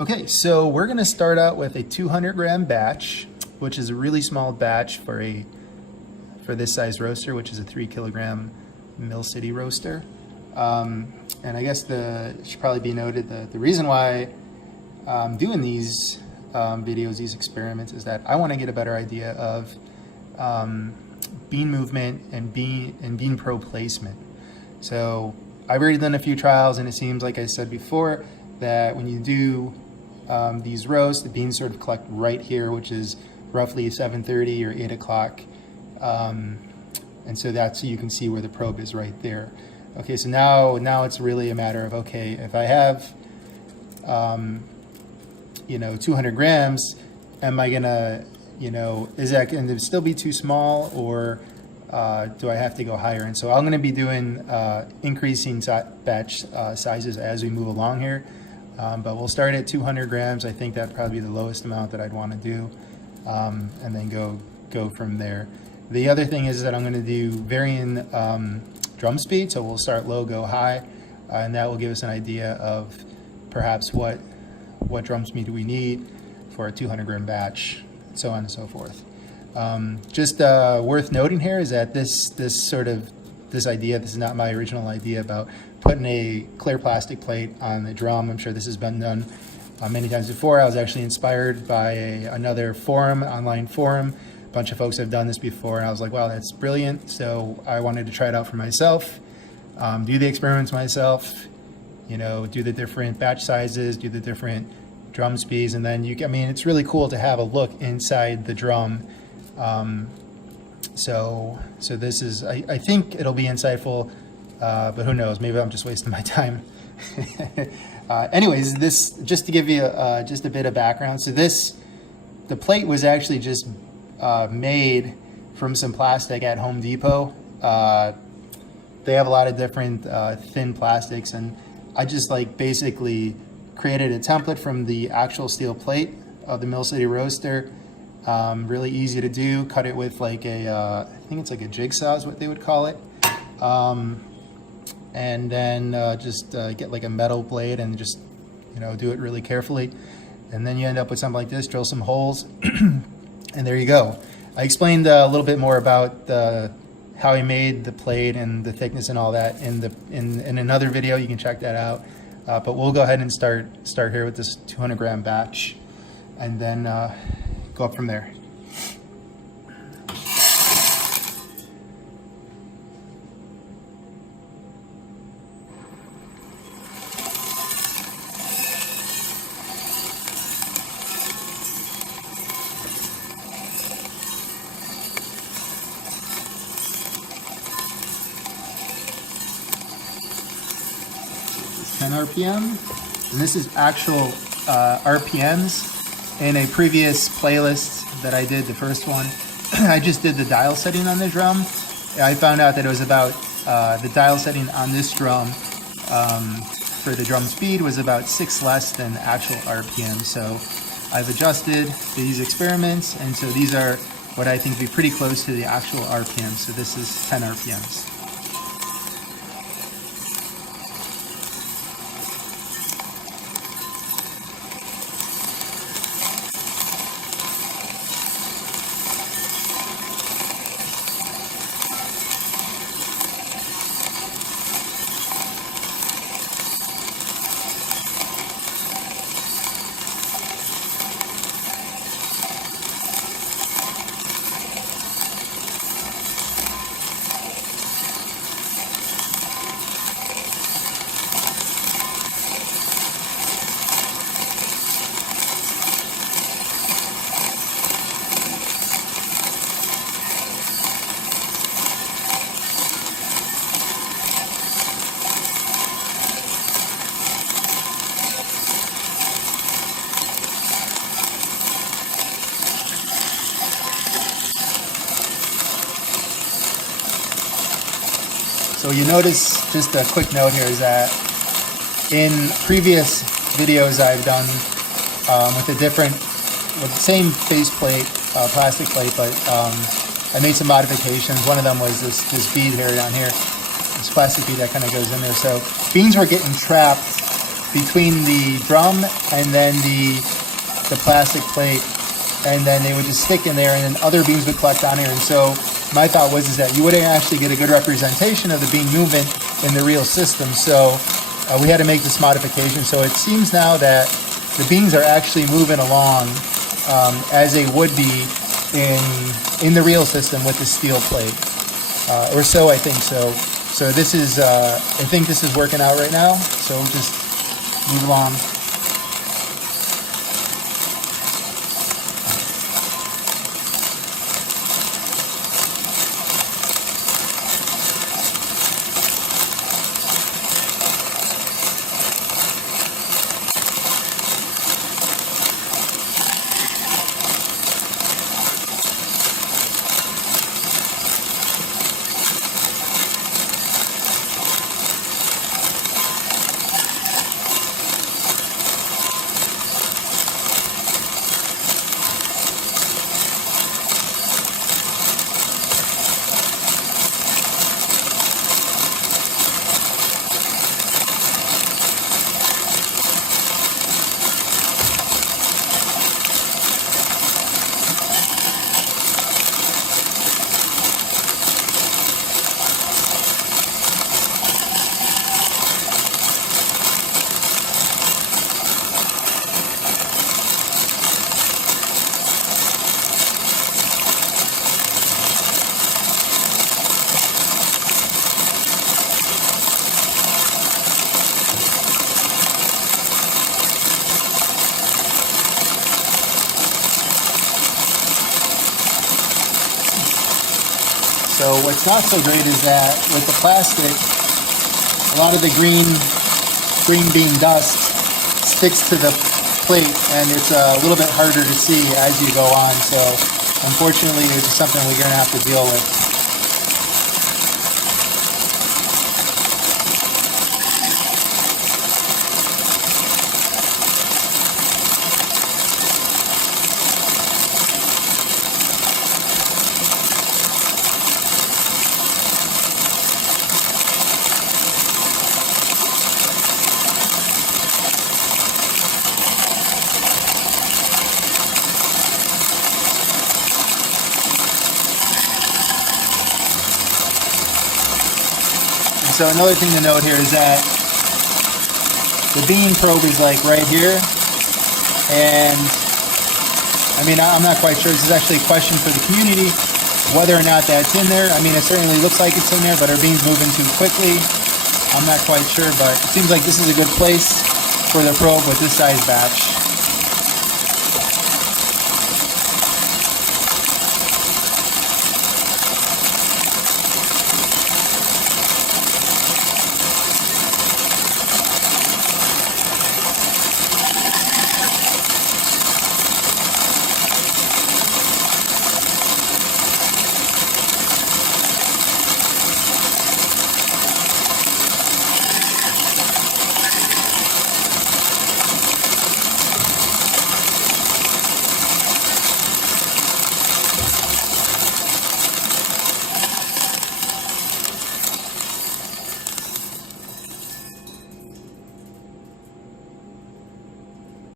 Okay, so we're gonna start out with a 200 gram batch, which is a really small batch for this size roaster, which is a 3 kilogram Mill City roaster. And I guess it should probably be noted the reason why I'm doing these videos, these experiments, is that I want to get a better idea of bean movement and bean probe placement. So I've already done a few trials, and it seems, like I said before, that when you do these roasts, the beans sort of collect right here, which is roughly 7:30 or 8 o'clock. And so that's, so you can see where the probe is right there. Okay, so now it's really a matter of, okay, if I have 200 grams, am I gonna, is that going to still be too small, or do I have to go higher? And so I'm going to be doing increasing batch sizes as we move along here. But we'll start at 200 grams. I think that'd probably be the lowest amount that I'd want to do, and then go from there. The other thing is that I'm going to do varying drum speed. So we'll start low, go high, and that will give us an idea of perhaps what drum speed we need for a 200 gram batch, so on and so forth. Just worth noting here is that this idea, this is not my original idea about putting a clear plastic plate on the drum. I'm sure this has been done many times before. I was actually inspired by another forum, online forum. A bunch of folks have done this before, and I was like, wow, that's brilliant. So I wanted to try it out for myself, do the experiments myself, do the different batch sizes, do the different drum speeds, and then it's really cool to have a look inside the drum. So this is, I think it'll be insightful, but who knows, maybe I'm just wasting my time. Anyways, this, just to give you just a bit of background. So the plate was actually just made from some plastic at Home Depot. They have a lot of different thin plastics, and I just basically created a template from the actual steel plate of the Mill City roaster. Really easy to do. Cut it with I think it's like a jigsaw is what they would call it. And then just get a metal blade and just do it really carefully. And then you end up with something like this, drill some holes, and there you go. I explained a little bit more about how I made the plate and the thickness and all that in another video. You can check that out. But we'll go ahead and start here with this 200 gram batch, and then go up from there. It's 10 RPM, and this is actual RPMs. In a previous playlist that I did, the first one, I just did the dial setting on the drum. I found out that it was about, the dial setting on this drum for the drum speed was about 6 less than actual RPM. So I've adjusted these experiments, and so these are what I think would be pretty close to the actual RPM. So this is 10 RPMs. So you notice, just a quick note here, is that in previous videos I've done with the same face plate, plastic plate, but I made some modifications. One of them was this bead here down here, this plastic bead that kind of goes in there. So beans were getting trapped between the drum and then the plastic plate, and then they would just stick in there, and then other beans would collect on here. And so my thought was that you wouldn't actually get a good representation of the bean movement in the real system. So we had to make this modification. So it seems now that the beans are actually moving along as they would be in the real system with the steel plate, or so I think so. So this is, I think this is working out right now. So we'll just move along. So what's not so great is that with the plastic, a lot of the green bean dust sticks to the plate, and it's a little bit harder to see as you go on. So unfortunately, it's something we're going to have to deal with. So another thing to note here is that the bean probe is like right here, and I mean, I'm not quite sure. This is actually a question for the community, whether or not that's in there. I mean, it certainly looks like it's in there, but are beans moving too quickly? I'm not quite sure, but it seems like this is a good place for the probe with this size batch.